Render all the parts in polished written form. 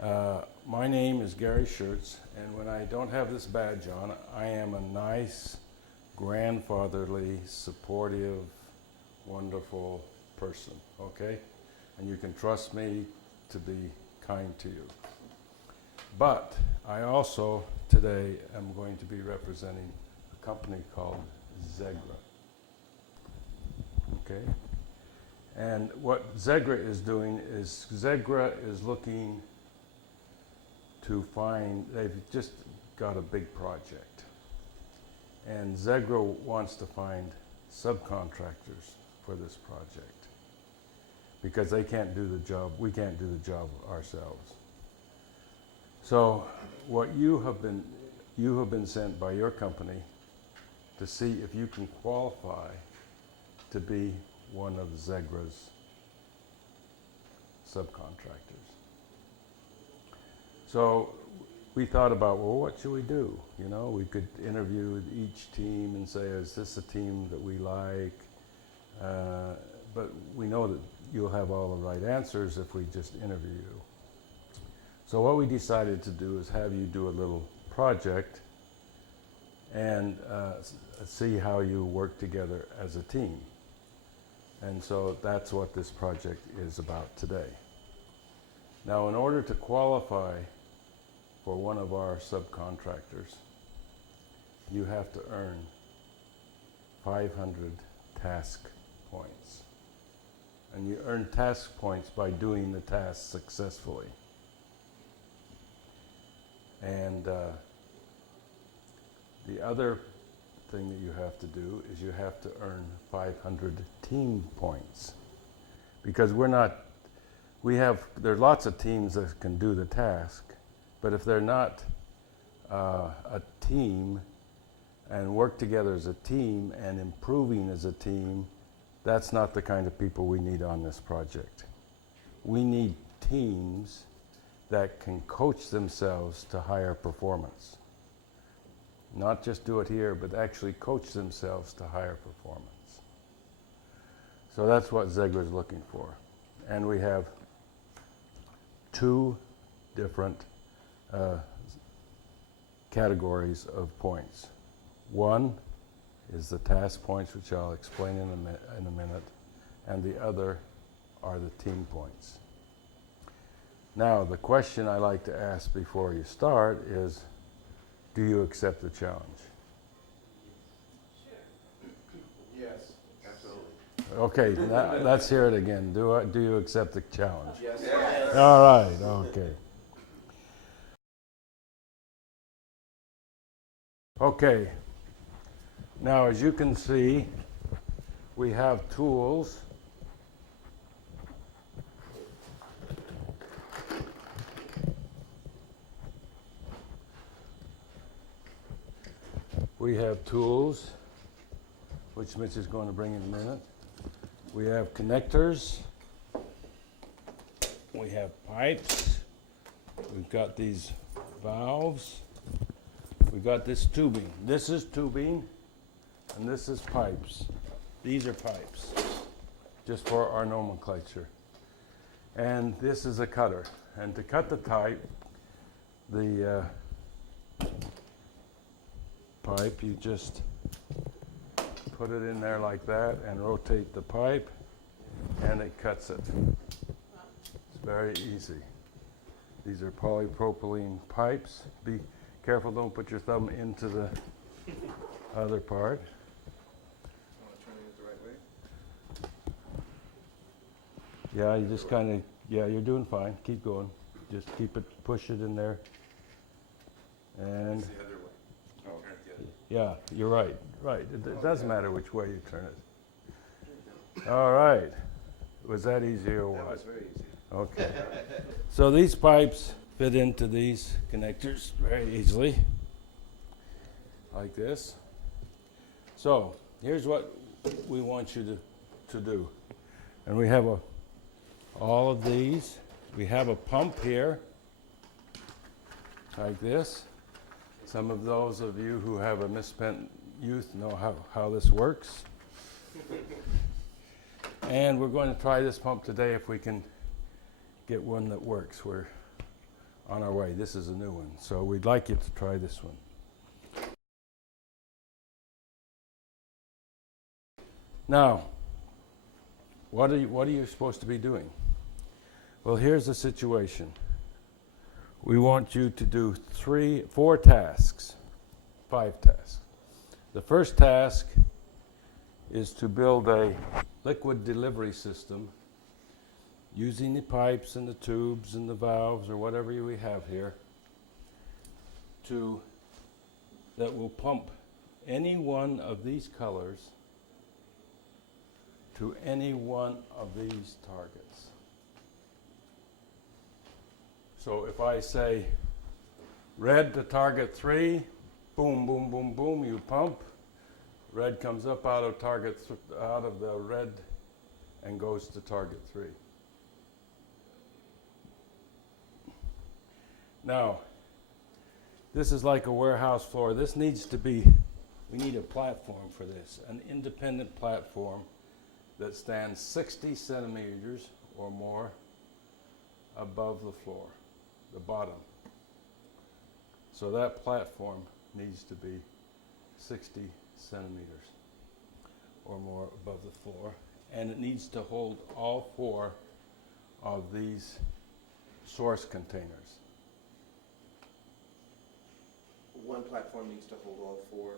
My name is Gary Schertz, and when I don't have this badge on, I am a nice, grandfatherly, supportive, wonderful person, okay? And you can trust me to be kind to you. But I also, today, am going to be representing a company called Zegra, okay? And what Zegra is doing is, Zegra is looking to find, they've just got a big project. And Zegra wants to find subcontractors for this project because they can't do the job, we can't do the job ourselves. So what you have been sent by your company to see if you can qualify to be one of Zegra's subcontractors. So we thought about, well, what should we do? You know, we could interview each team and say, is this a team that we like? But we know that you'll have all the right answers if we just interview you. So what we decided to do is have you do a little project and see how you work together as a team. And so that's what this project is about today. Now, in order to qualify for one of our subcontractors, you have to earn 500 task points. And you earn task points by doing the task successfully. And the other thing that you have to do is you have to earn 500 team points. Because there are lots of teams that can do the task, but if they're not a team and work together as a team and improving as a team, that's not the kind of people we need on this project. We need teams that can coach themselves to higher performance. Not just do it here, but actually coach themselves to higher performance. So that's what Zegra is looking for. And we have two different categories of points. One is the task points, which I'll explain in a minute, and the other are the team points. Now, the question I like to ask before you start is, do you accept the challenge? Sure. Yes, absolutely. Okay, let's hear it again. Do you accept the challenge? Yes. Yes. All right, okay. Okay, now as you can see, we have tools. We have tools, which Mitch is going to bring in a minute. We have connectors. We have pipes. We've got these valves. We've got this tubing. This is tubing, and this is pipes. These are pipes, just for our nomenclature. And this is a cutter. And to cut the pipe, you just put it in there like that and rotate the pipe, and it cuts it. It's very easy. These are polypropylene pipes. Be careful, don't put your thumb into the other part. Want to turn it the right way? Yeah, you just kind of, yeah, you're doing fine. Keep going. Just keep it, push it in there. And It's the other way. Oh, turn it the other way. yeah, you're right. Right. It doesn't matter which way you turn it. All right. Was that easy or what? That was very easy. Okay. So these pipes fit into these connectors very easily, like this. So here's what we want you to do. And we have all of these. We have a pump here, like this. Some of those of you who have a misspent youth know how this works. And we're going to try this pump today if we can get one that works. on our way. This is a new one, so we'd like you to try this one. Now, what are you supposed to be doing? Well, here's the situation. We want you to do 4 tasks, 5 tasks. The first task is to build a liquid delivery system using the pipes and the tubes and the valves or whatever we have here that will pump any one of these colors to any one of these targets. So if I say red to target 3, boom, boom, boom, boom, you pump. Red comes up out of out of the red and goes to target 3. Now, this is like a warehouse floor. This needs to be, we need a platform for this, an independent platform that stands 60 centimeters or more above the floor, the bottom. So that platform needs to be 60 centimeters or more above the floor, and it needs to hold all 4 of these source containers. One platform needs to hold all 4.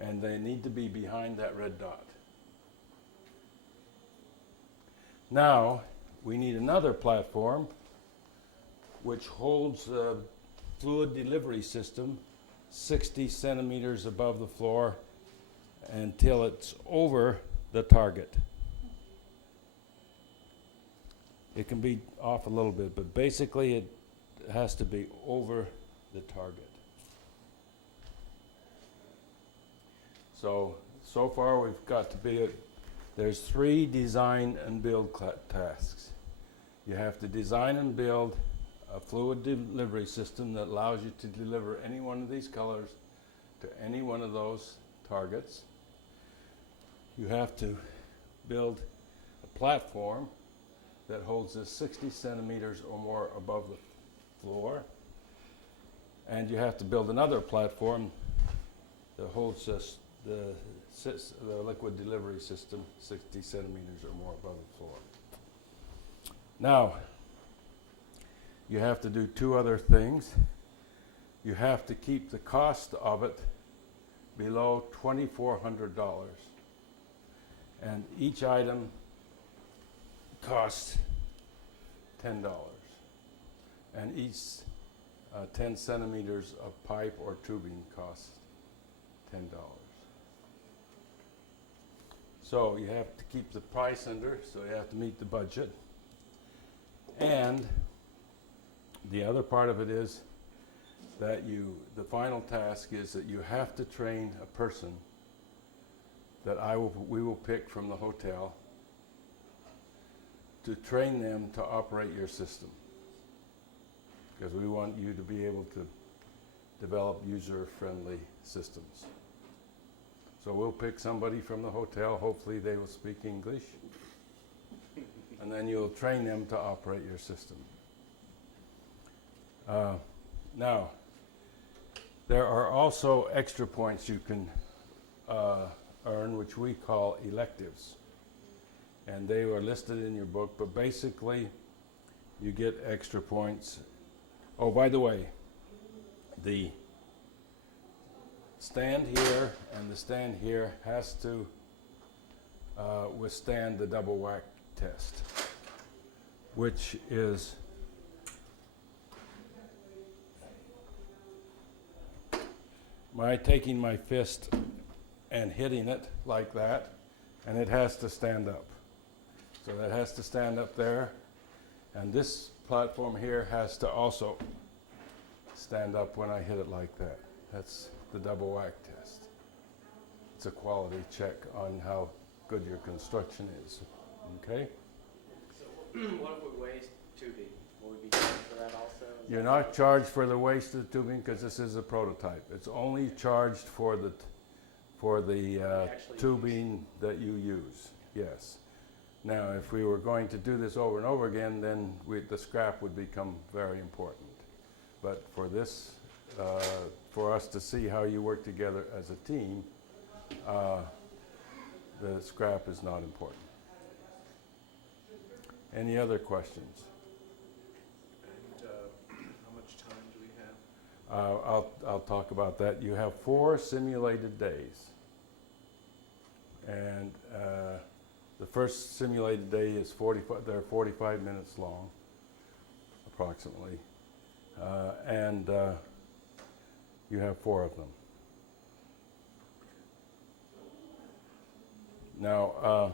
And they need to be behind that red dot. Now, we need another platform which holds the fluid delivery system 60 centimeters above the floor until it's over the target. It can be off a little bit, but basically it has to be over the target. So far we've got to be there's 3 design and build tasks. You have to design and build a fluid delivery system that allows you to deliver any one of these colors to any one of those targets. You have to build a platform that holds this 60 centimeters or more above the floor. And you have to build another platform that holds the liquid delivery system 60 centimeters or more above the floor. Now, you have to do 2 other things. You have to keep the cost of it below $2,400. And each item costs $10. And each 10 centimeters of pipe or tubing costs $10. So you have to keep the price under, so you have to meet the budget. And the other part of it is that the final task is that you have to train a person that we will pick from the hotel to train them to operate your system. Because we want you to be able to develop user-friendly systems. So we'll pick somebody from the hotel, hopefully they will speak English, and then you'll train them to operate your system. Now, there are also extra points you can earn, which we call electives. And they are listed in your book, but basically you get extra points. Oh, by the way, the stand here and the stand here has to withstand the double whack test, which is taking my fist and hitting it like that, and it has to stand up. So that has to stand up there, and this platform here has to also stand up when I hit it like that. That's the double whack test. It's a quality check on how good your construction is. Okay? So what if we waste tubing? Will we be charged for that also? You're not charged for the waste of the tubing because this is a prototype. It's only charged for the tubing that you use. Yes. Now, if we were going to do this over and over again, then the scrap would become very important. But for this, for us to see how you work together as a team, the scrap is not important. Any other questions? And how much time do we have? I'll talk about that. You have 4 simulated days. And the first simulated day is they're 45 minutes long, approximately. And you have 4 of them. Now,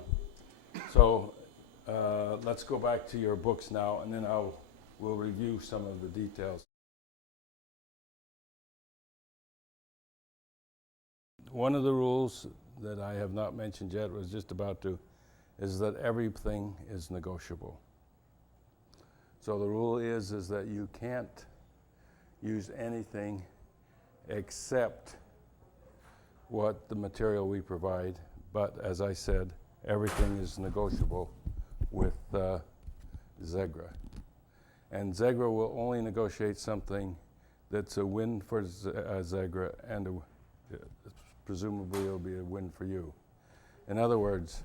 let's go back to your books now, and then we'll review some of the details. One of the rules that I have not mentioned yet, was just about to, is that everything is negotiable. So the rule is that you can't use anything except what the material we provide. But as I said, everything is negotiable with Zegra. And Zegra will only negotiate something that's a win for Zegra, and presumably it'll be a win for you. In other words,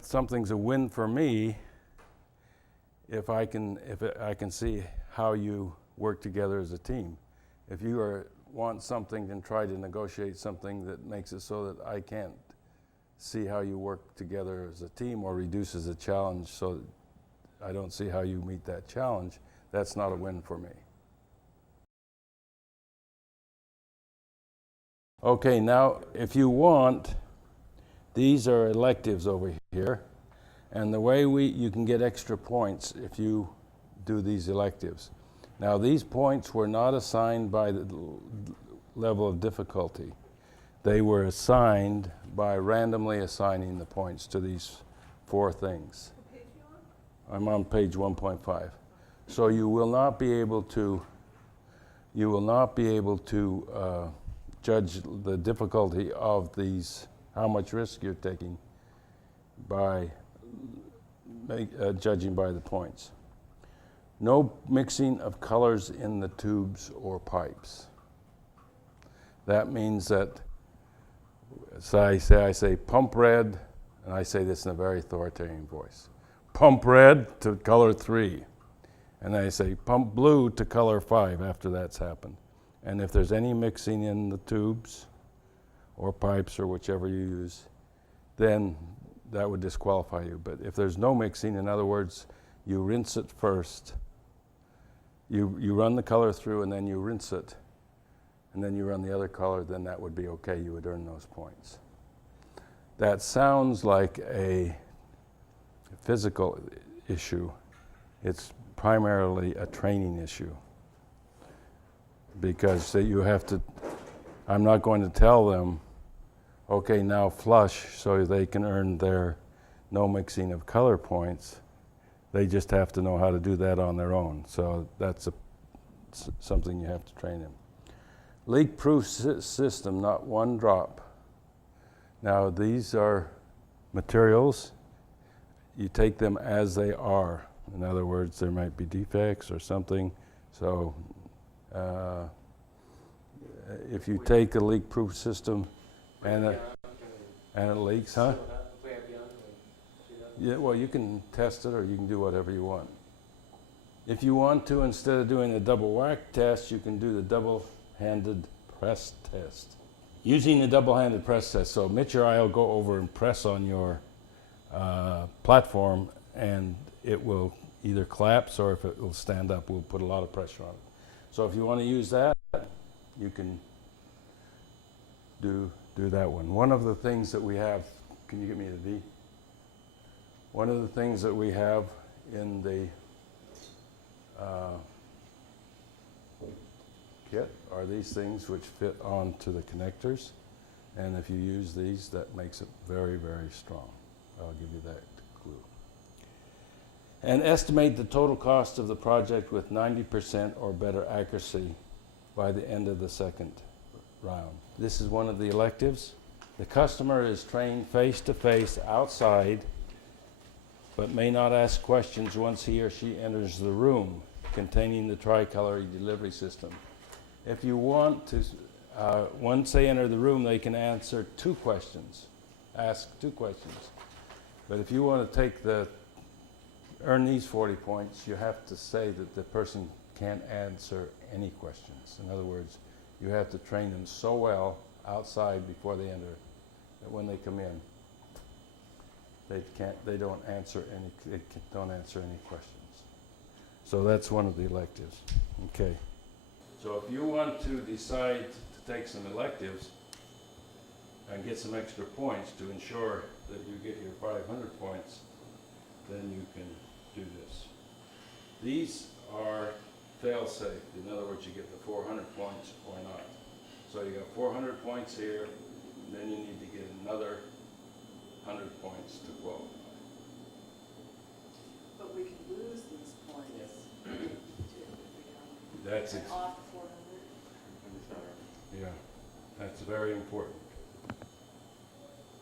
something's a win for me if I can see how you work together as a team. If you want something and try to negotiate something that makes it so that I can't see how you work together as a team, or reduces the challenge so that I don't see how you meet that challenge, that's not a win for me. Okay, now if you want, these are electives over here, and the way you can get extra points if you do these electives. Now these points were not assigned by the level of difficulty. They were assigned by randomly assigning the points to these 4 things. I'm on page 1.5. So you will not be able to judge the difficulty of these, how much risk you're taking, by judging by the points. No mixing of colors in the tubes or pipes. That means that, so I say pump red, and I say this in a very authoritarian voice. Pump red to color 3. And I say pump blue to color 5 after that's happened. And if there's any mixing in the tubes or pipes or whichever you use, then that would disqualify you. But if there's no mixing, in other words, you rinse it first, you run the color through and then you rinse it, and then you run the other color, then that would be okay. You would earn those points. That sounds like a physical issue. It's primarily a training issue, because you have to, I'm not going to tell them, okay, now flush, so they can earn their no mixing of color points. They just have to know how to do that on their own. So that's something you have to train them. Leak-proof system, not one drop. Now these are materials. You take them as they are. In other words, there might be defects or something. So if you take a leak-proof system and it leaks, huh? Yeah, well, you can test it or you can do whatever you want. If you want to, instead of doing the double whack test, you can do the double-handed press test. Using the double-handed press test, so Mitch or I will go over and press on your platform, and it will either collapse, or if it will stand up, we'll put a lot of pressure on it. So if you want to use that, you can do that one. One of the things that we have, can you get me a V? One of the things that we have in the kit are these things which fit onto the connectors, and if you use these, that makes it very, very strong. I'll give you that clue. And estimate the total cost of the project with 90% or better accuracy by the end of the second round. This is one of the electives. The customer is trained face-to-face outside but may not ask questions once he or she enters the room containing the tricolor delivery system. If you want to, once they enter the room, they can answer 2 questions, ask 2 questions. But if you want to earn these 40 points, you have to say that the person can't answer any questions. In other words, you have to train them so well outside before they enter that when they come in, they don't answer any questions. So that's one of the electives. Okay. So if you want to decide to take some electives and get some extra points to ensure that you get your 500 points, then you can do this. These are fail-safe. In other words, you get the 400 points or not. So you got 400 points here, and then you need to get another 100 points to qualify. But we can lose these points. Yes. Too, if we That's don't. And off 400. Yeah, that's very important.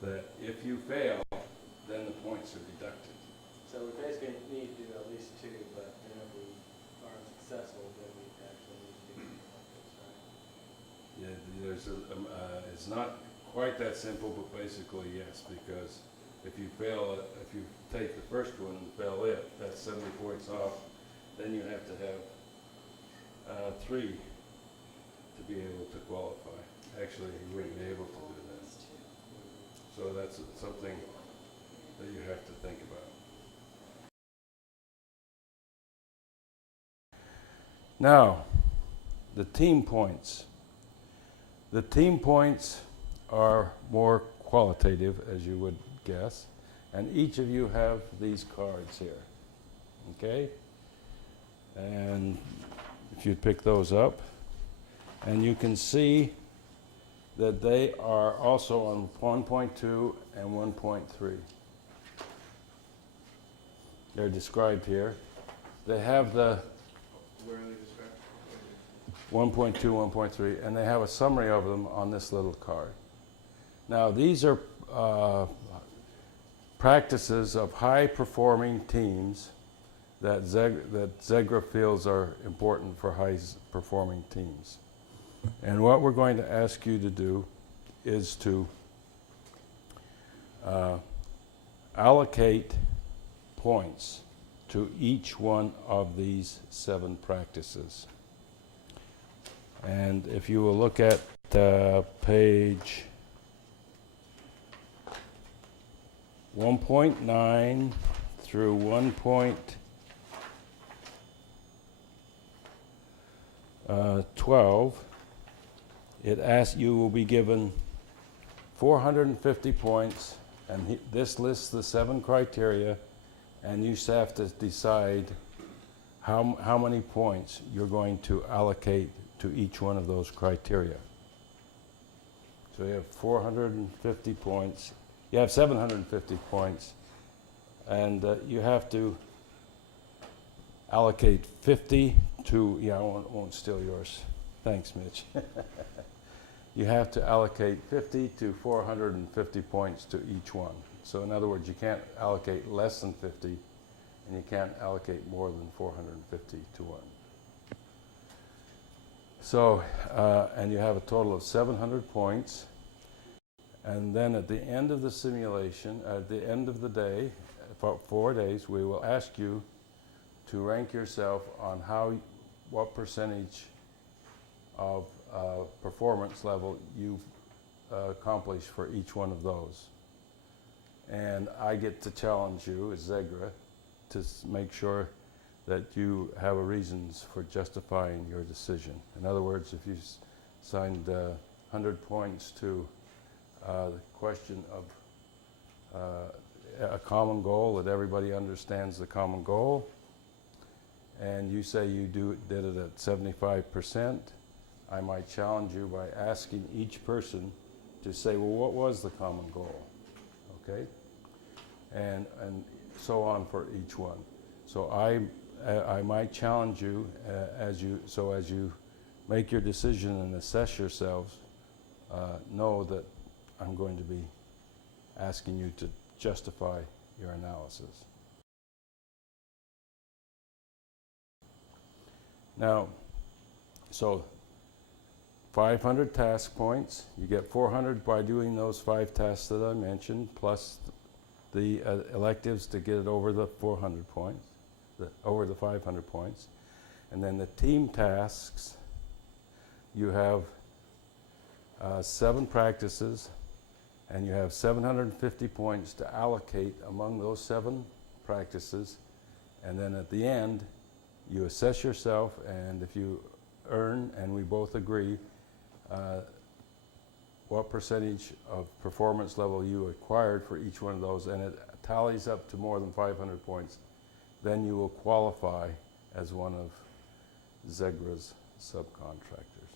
That if you fail, then the points are deducted. So we basically need to do at least 2, but then if we are successful, then we actually need to do electives, right? Yeah, it's not quite that simple, but basically yes, because if you fail it, if you take the first one and fail it, that's 70 points off. Then you have to have 3 to be able to qualify. Actually, you wouldn't be able to do that. So that's something that you have to think about. Now, the team points. The team points are more qualitative, as you would guess, and each of you have these cards here, okay? And if you pick those up, and you can see that they are also on 1.2 and 1.3. They're described here. They have the Where are they described? 1.2, 1.3, and they have a summary of them on this little card. Now, these are practices of high-performing teams that Zegra feels are important for high-performing teams. And what we're going to ask you to do is to allocate points to each one of these 7 practices. And if you will look at page 1.9 through 1.12, it asks, you will be given 450 points, and this lists the 7 criteria, and you have to decide how many points you're going to allocate to each one of those criteria. So you have 450 points. You have 750 points, and you have to allocate 50 to, I won't steal yours. Thanks, Mitch. You have to allocate 50 to 450 points to each one. So in other words, you can't allocate less than 50, and you can't allocate more than 450 to one. So, and you have a total of 700 points. And then at the end of the simulation, at the end of the day, for 4 days, we will ask you to rank yourself on what percentage of performance level you've accomplished for each one of those. And I get to challenge you as Zegra to make sure that you have reasons for justifying your decision. In other words, if you signed 100 points to the question of a common goal, that everybody understands the common goal, and you say you did it at 75%, I might challenge you by asking each person to say, well, what was the common goal? Okay? And so on for each one. So I might challenge you as you make your decision and assess yourselves, know that I'm going to be asking you to justify your analysis. Now, so 500 task points. You get 400 by doing those 5 tasks that I mentioned, plus the electives to get it over the 400 points, over the 500 points. And then the team tasks, you have 7 practices, and you have 750 points to allocate among those 7 practices. And then at the end, you assess yourself, and if you earn, and we both agree, what percentage of performance level you acquired for each one of those, and it tallies up to more than 500 points, then you will qualify as one of Zegra's subcontractors.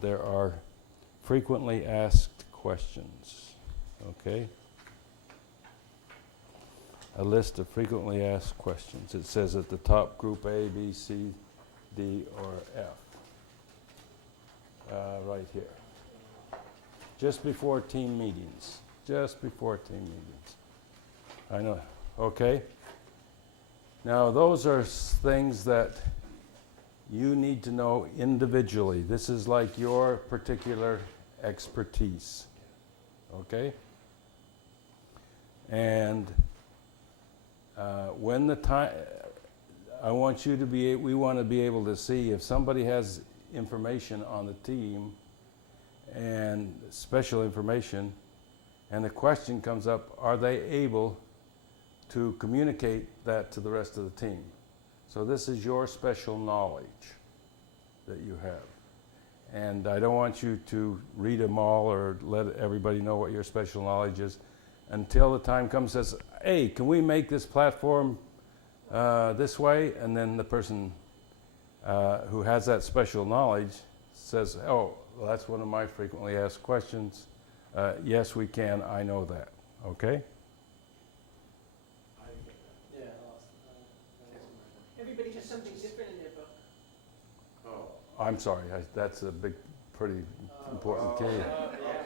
There are frequently asked questions, okay? A list of frequently asked questions. It says at the top, group A, B, C, D, or F. Right here. Just before team meetings. Just before team meetings. I know, okay? Now, those are things that you need to know individually. This is like your particular expertise, okay? And when the time, I want you to be, we want to be able to see if somebody has information on the team and special information, and the question comes up, are they able to communicate that to the rest of the team? So this is your special knowledge that you have. And I don't want you to read them all or let everybody know what your special knowledge is until the time comes and says, hey, can we make this platform this way? And then the person who has that special knowledge says, oh, well, that's one of my frequently asked questions. Yes, we can, I know that, okay? Yeah, Everybody has something different in their book. Oh, I'm sorry, that's a big, pretty important key. yeah,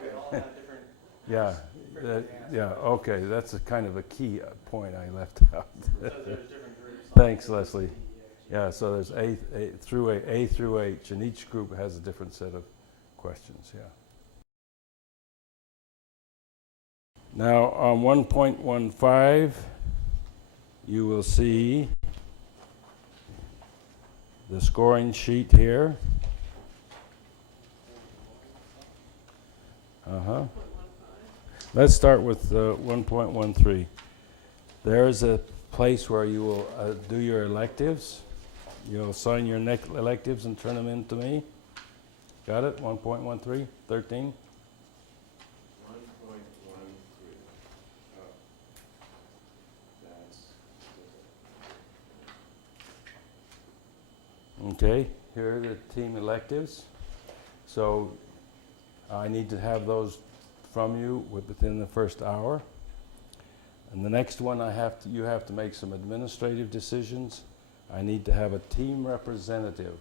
we all have different. Yeah, different answers. yeah, okay, that's a kind of a key point I left out. So there's different groups. Thanks, Leslie. Yeah, so there's A through H, and each group has a different set of questions, yeah. Now, on 1.15, you will see the scoring sheet here. Let's start with 1.13. There is a place where you will do your electives. You'll sign your electives and turn them in to me. Got it? 1.13, 13. 1.13. Oh. That's different. Okay, here are the team electives. So I need to have those from you within the first hour. And the next one you have to make some administrative decisions. I need to have a team representative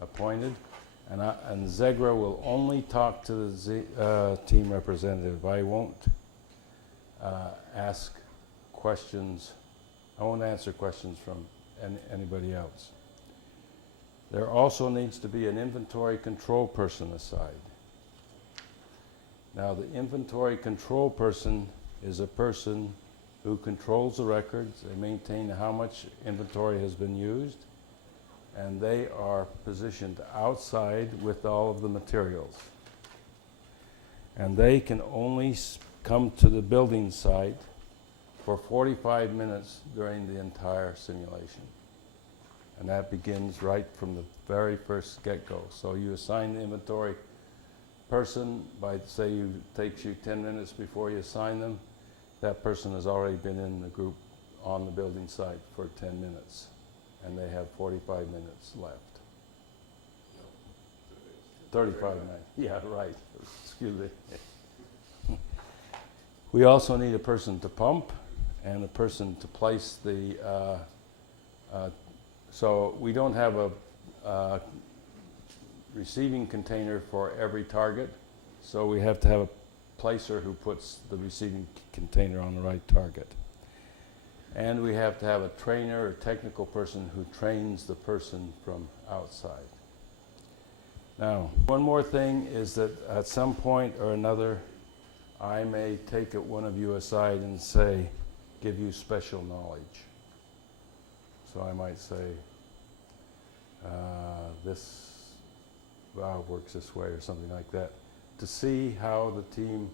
appointed, and Zegra will only talk to the team representative. I won't ask questions. I won't answer questions from anybody else. There also needs to be an inventory control person assigned. Now, the inventory control person is a person who controls the records. They maintain how much inventory has been used, and they are positioned outside with all of the materials. And they can only come to the building site for 45 minutes during the entire simulation. And that begins right from the very first get-go. So you assign the inventory person by, say, it takes you 10 minutes before you assign them. That person has already been in the group on the building site for 10 minutes, and they have 45 minutes left. 35 minutes. Yeah, right. Excuse me. We also need a person to pump and a person to place the, so we don't have a receiving container for every target, so we have to have a placer who puts the receiving container on the right target. And we have to have a trainer or technical person who trains the person from outside. Now, one more thing is that at some point or another, I may take one of you aside and say, give you special knowledge. So I might say, this valve works this way or something like that, to see how the team,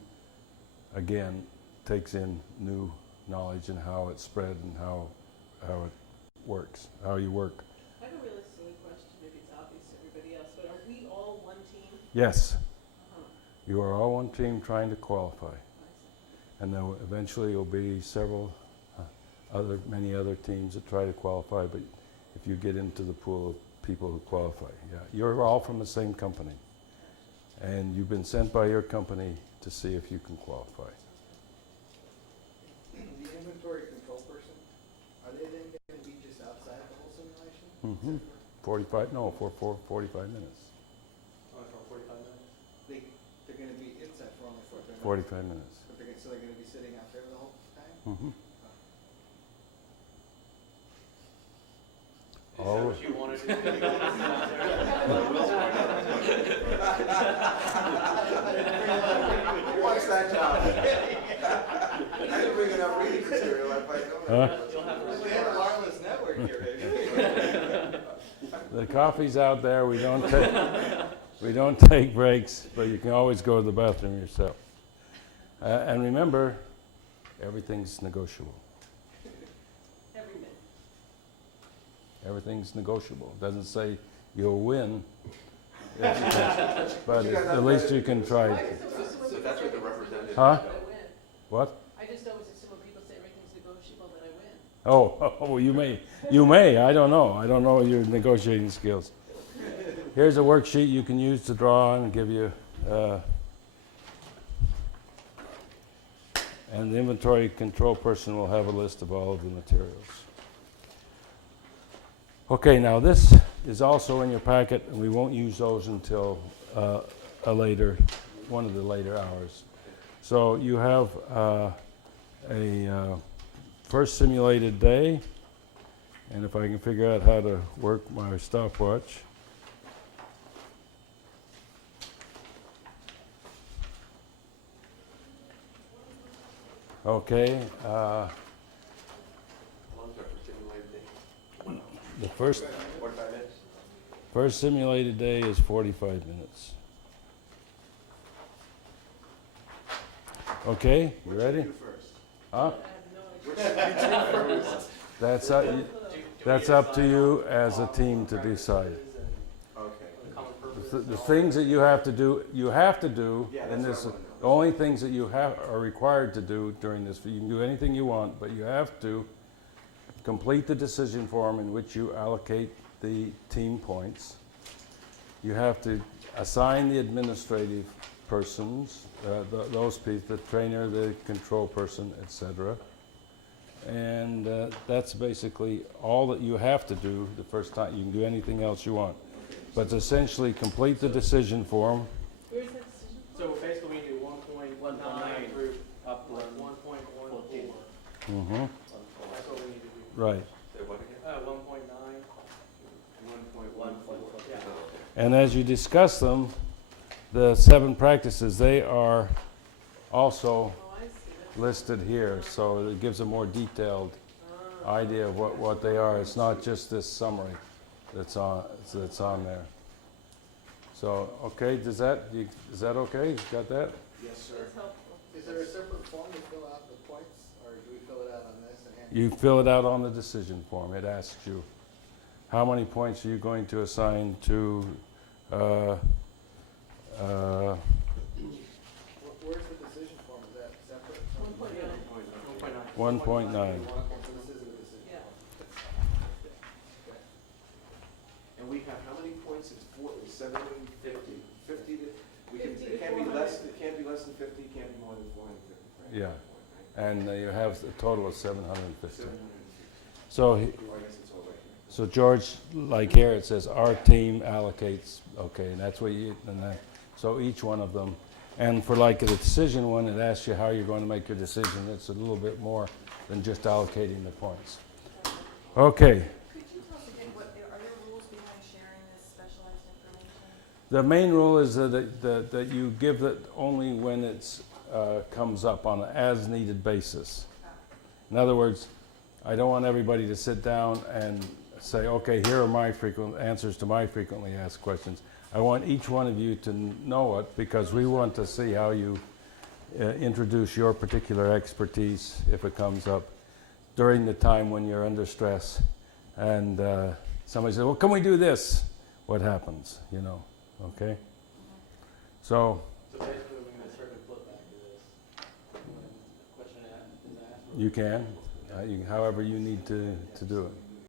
again, takes in new knowledge and how it's spread and how it works, how you work. I have a really silly question, maybe it's obvious to everybody else, but are we all one team? Yes, Uh-huh. you are all one team trying to qualify. I see. And then eventually there'll be many other teams that try to qualify, but if you get into the pool of people who qualify, yeah, you're all from the same company. And you've been sent by your company to see if you can qualify. The inventory control person, are they then going to be just outside the whole simulation? Mm-hmm. 45 minutes. Only for 45 minutes? They're going to be inside for only 45 minutes? 45 minutes. But so they're going to be sitting out there the whole time? Mm-hmm. Is Oh. that what you wanted to do? Who wants that job? I didn't bring enough reading material. Huh? You'll have to They have a wireless network here, baby. The coffee's out there. We don't take breaks, but you can always go to the bathroom yourself. And remember, everything's negotiable. Every minute. Everything's negotiable. Doesn't say you'll win, but at least you can try. So that's what the representative. Huh? That I win. What? I just always assume when people say everything's negotiable that I win. Oh, you may. I don't know. I don't know your negotiating skills. Here's a worksheet you can use to draw on and give you. And the inventory control person will have a list of all of the materials. Okay, now this is also in your packet, and we won't use those until one of the later hours. So you have a first simulated day, and if I can figure out how to work my stopwatch. Okay, How long is that for simulated day? the first 45 minutes? First simulated day is 45 minutes. Okay, you ready? You first. Huh? I have no idea. That's Do we up to decide you on as a all team to practices decide. and Okay. common purpose The and all things that that? you have to do, Yeah, and that's this, what I wanna know. the only things that you are required to do during this, you can do anything you want, but you have to complete the decision form in which you allocate the team points. You have to assign the administrative persons, those people, the trainer, the control person, etc. And that's basically all that you have to do the first time. You can do anything else you want. But essentially complete the decision form. Where's that decision? So basically we do 1.9 through up to 1.14. Mm-hmm. That's what we need to do. Right. Say what again? 1.9. 1.14. Yeah. And as you discuss them, the 7 practices, they are also Oh, I see. That's- listed here. So it gives a more detailed idea of what they are. It's not just this summary that's on there. So, okay, is that okay? You got that? Yes, sir. That's helpful. Is there a separate form to fill out the points, or do we fill it out on this and hand? You fill it out on the decision form. It asks you, how many points are you going to assign to Where's the decision form? Is that separate? 1.9. 1.9. Okay, so this is a decision Yeah. form. And we have how many points? It's 750. 50 to, we can, 50 it to can't be 400. less, it can't be less than 50, it can't be more than 450. Right? Yeah. Right? And you have a total of 750. 750. So, Oh, I guess it's all right here. so George, like here, it says our team allocates, okay, and that's what so each one of them. And for like the decision one, it asks you how you're going to make your decision. It's a little bit more than just allocating the points. Okay, Could you tell us again, are there rules behind sharing this specialized information? the main rule is that you give it only when it's comes up on an as-needed basis. In other words, I don't want everybody to sit down and say, okay, here are my frequent answers to my frequently asked questions. I want each one of you to know it because we want to see how you introduce your particular expertise if it comes up during the time when you're under stress. And somebody says, well, can we do this? What happens, you know, okay? So So basically, we're going to circle flip back to this. When the question is asked. you can, however you need to do it.